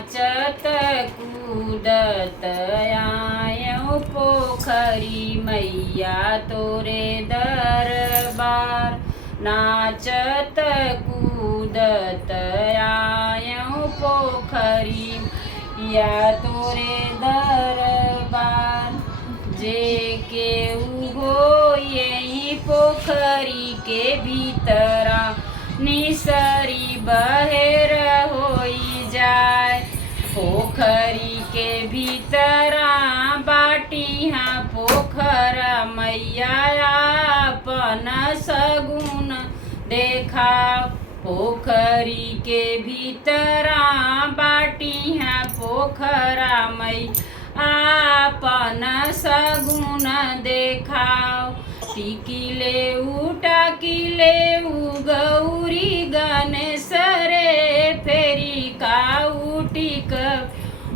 नाचत कूदत आयौ पोखरी मैया तोरे दरबार। नाचत कूदत आयौ पोखरी या तोरे दरबार। जे केहू हो यही पोखरी के भीतरा निसरी बहेर होई जाए। पोखरी के भीतरा बाटिहा पोखरा मैया आपन सगुन देखा। पोखरी के भीतरा बाटिहा पोखरा मैया आपन सगुन देखाओ। टिकिले टाकिले गौरी गणेश रे फेरी काऊ टिक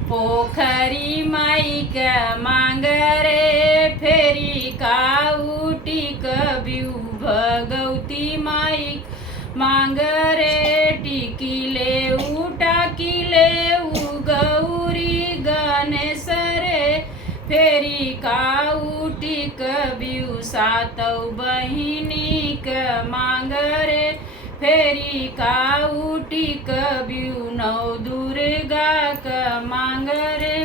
पोखरी माई के मांग रे फेरी काऊ टिक बिउ भगवती माई मांग रे। टिकिले टाकिले गौरी गणेश रे फेरी काऊ टिक बिउ सातौ बहिनी के मांग रे फेरी काऊ टिक बिउ नौ दुर्गा के मांग रे।